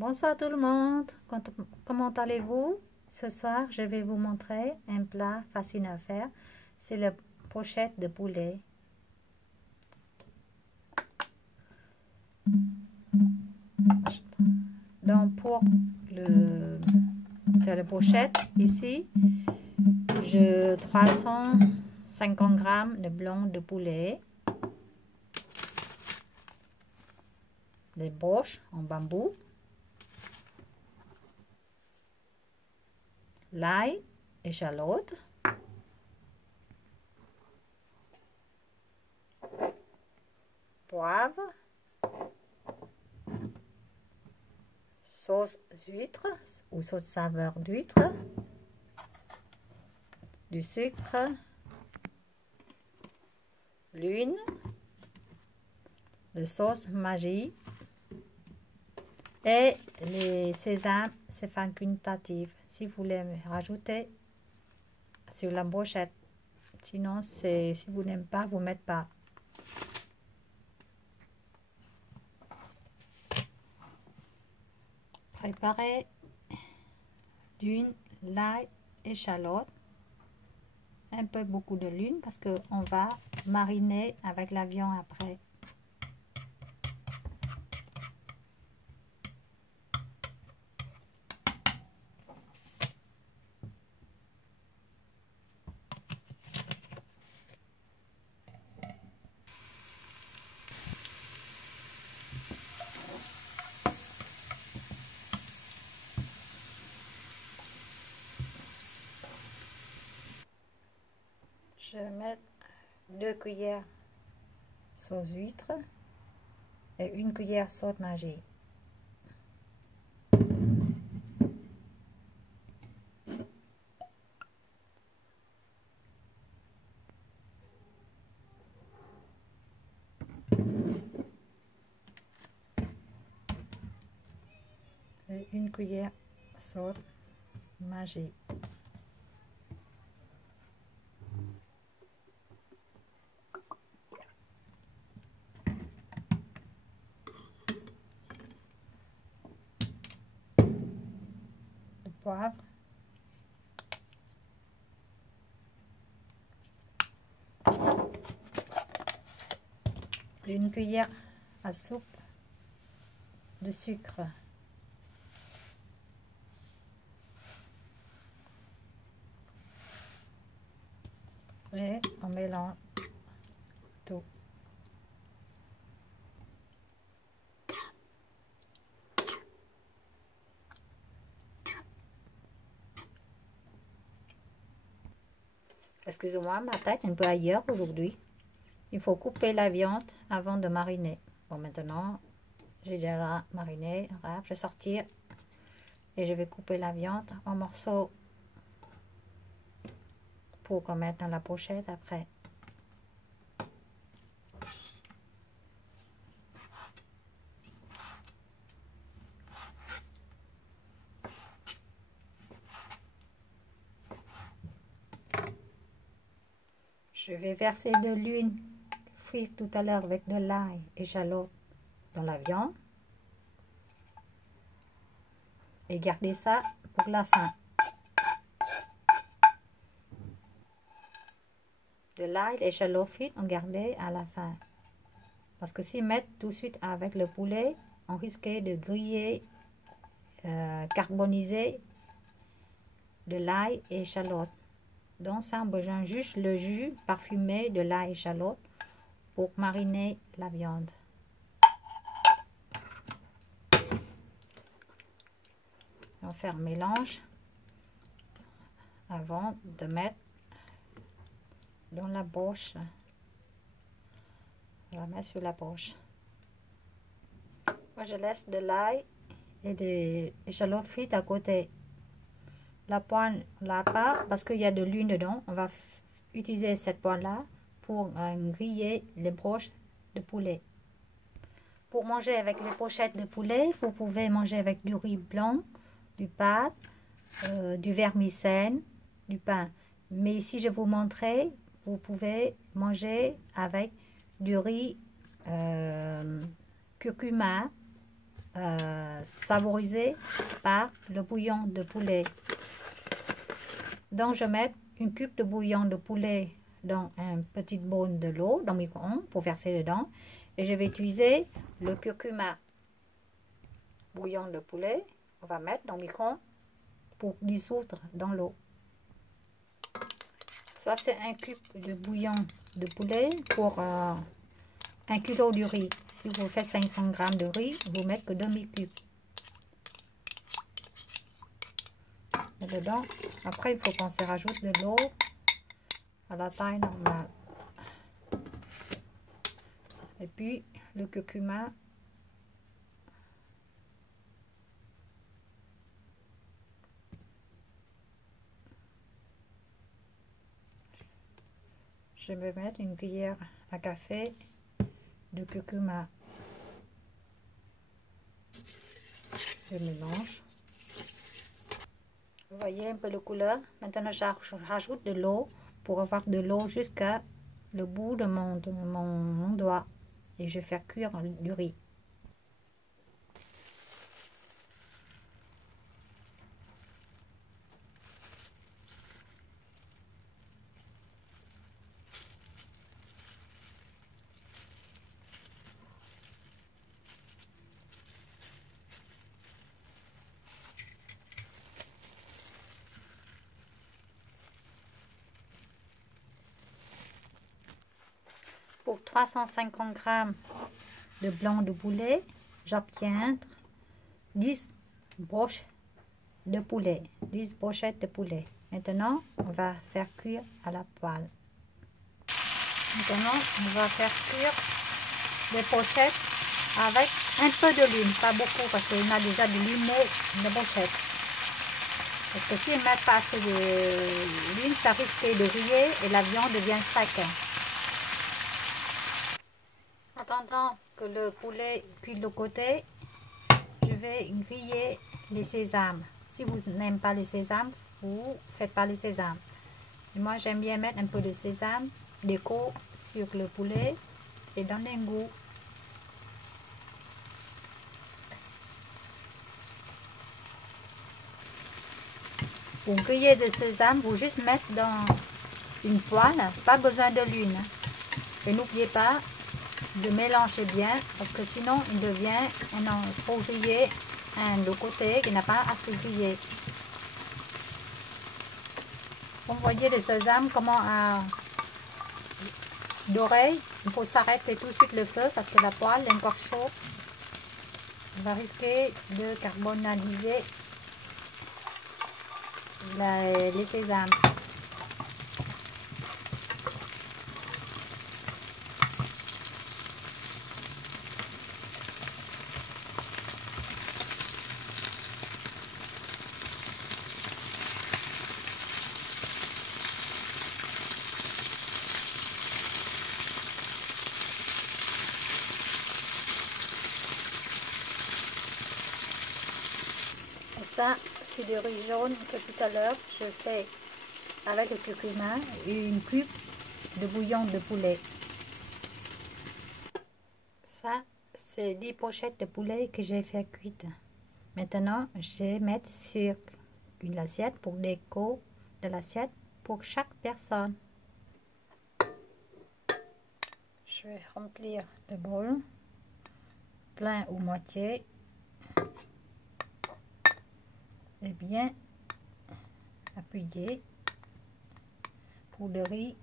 Bonsoir tout le monde, comment allez-vous? Ce soir, je vais vous montrer un plat facile à faire. C'est la pochette de poulet. Donc pour faire la pochette, ici, j'ai 350 grammes de blanc de poulet, des broches en bambou, l'ail, échalote, poivre, sauce d'huître ou sauce saveur d'huître, du sucre, l'huile, de sauce Maggi et les sésames, c'est facultatif. Si vous voulez rajouter sur la brochette, sinon si vous n'aimez pas, vous ne mettez pas. Préparez l'huile, l'ail, échalote, un peu beaucoup de l'huile parce qu'on va mariner avec la viande après. Je vais mettre 2 cuillères sauce huître et 1 cuillère sauce Maggi. Et 1 cuillère sauce Maggi. Poivre, une cuillère à soupe de sucre, et on mélange tout. Excusez-moi, ma tête est un peu ailleurs aujourd'hui. Il faut couper la viande avant de mariner. Bon, maintenant, j'ai déjà mariné. Voilà, je vais sortir et je vais couper la viande en morceaux pour qu'on mette dans la pochette après. Je vais verser de l'huile frite tout à l'heure avec de l'ail et échalote dans la viande et garder ça pour la fin. De l'ail et échalote frite, on gardait à la fin. Parce que si mettre tout de suite avec le poulet, on risquait de griller, carboniser de l'ail et échalote. Donc ça, on a besoin juste le jus parfumé de l'ail et échalote pour mariner la viande. On va faire un mélange avant de mettre dans la broche. On va mettre sur la broche. Moi, je laisse de l'ail et des échalotes frites à côté. La poêle, on l'a pas parce qu'il y a de l'huile dedans. On va utiliser cette poêle là pour griller les broches de poulet. Pour manger avec les pochettes de poulet, vous pouvez manger avec du riz blanc, du pâte, du vermicelle, du pain. Mais ici, je vous montrer, vous pouvez manger avec du riz curcuma, savoriser par le bouillon de poulet. Donc je mets une cube de bouillon de poulet dans un petit bol de l'eau dans le micro-ondes pour verser dedans. Et je vais utiliser le curcuma. Bouillon de poulet, on va mettre dans le micro-ondes pour dissoudre dans l'eau. Ça c'est un cube de bouillon de poulet pour 1 kg de riz. Si vous faites 500 g de riz, vous mettez que demi-cube. Dedans. Après, il faut qu'on se rajoute de l'eau à la taille normale. Et puis, le curcuma. Je vais mettre une cuillère à café de curcuma. Je mélange. Vous voyez un peu la couleur. Maintenant, je rajoute de l'eau pour avoir de l'eau jusqu'à le bout de mon doigt. Et je vais faire cuire du riz. Pour 350 g de blanc de poulet, j'obtiens 10 broches de poulet, 10 brochettes de poulet. Maintenant, on va faire cuire à la poêle. Maintenant, on va faire cuire les brochettes avec un peu de l'huile, pas beaucoup parce qu'il y a déjà de l'huile dans les brochettes. Parce que si on ne met pas assez d'huile, ça risque de griller et la viande devient sec. En attendant que le poulet cuit de l'autre côté, je vais griller les sésames. Si vous n'aimez pas les sésames, vous ne faites pas les sésames. Et moi, j'aime bien mettre un peu de sésame déco sur le poulet et donner un goût. Pour griller de sésame, vous juste mettre dans une poêle, pas besoin de l'huile. Et n'oubliez pas de mélanger bien parce que sinon il devient trop grillé de côté qui n'a pas assez grillé. Vous voyez le sésame comment doré. Il faut s'arrêter tout de suite le feu parce que la poêle est encore chaude. On va risquer de carbonaliser les sésames. Et ça, c'est le riz jaune que tout à l'heure je fais avec le curcuma et une cube de bouillon de poulet. Ça, c'est 10 pochettes de poulet que j'ai fait cuire. Maintenant, je vais mettre sur une assiette pour déco de l'assiette pour chaque personne. Je vais remplir le bol, plein ou moitié, et bien appuyer pour le riz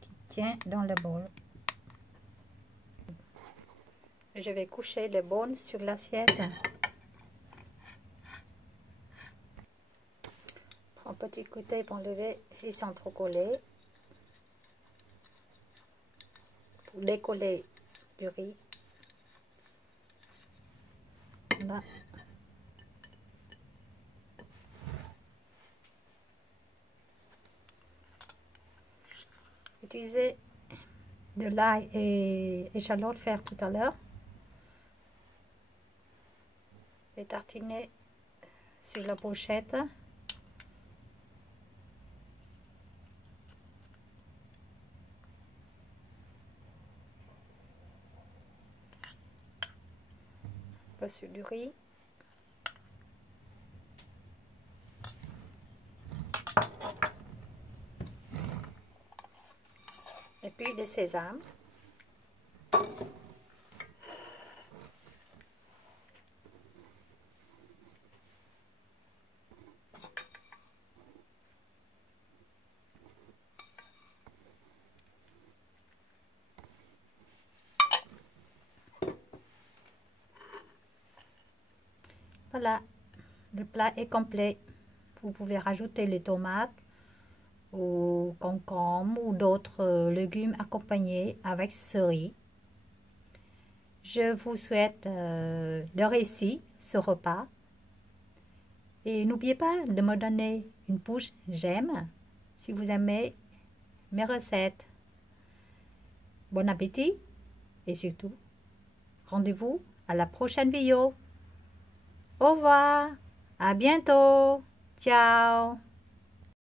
qui tient dans le bol. Je vais coucher le bol sur l'assiette. Prends un petit côté pour enlever s'ils sont trop collés. Pour décoller du riz. Là. Utilisez de l'ail et échalote faire tout à l'heure. Et tartiner sur la pochette. mettre sur du riz. Et puis le sésame. Voilà, le plat est complet. Vous pouvez rajouter les tomates ou concombres ou d'autres légumes accompagnés avec ce riz. Je vous souhaite de réussir ce repas. Et n'oubliez pas de me donner une pouce j'aime si vous aimez mes recettes. Bon appétit et surtout, rendez-vous à la prochaine vidéo. Au revoir, à bientôt, ciao.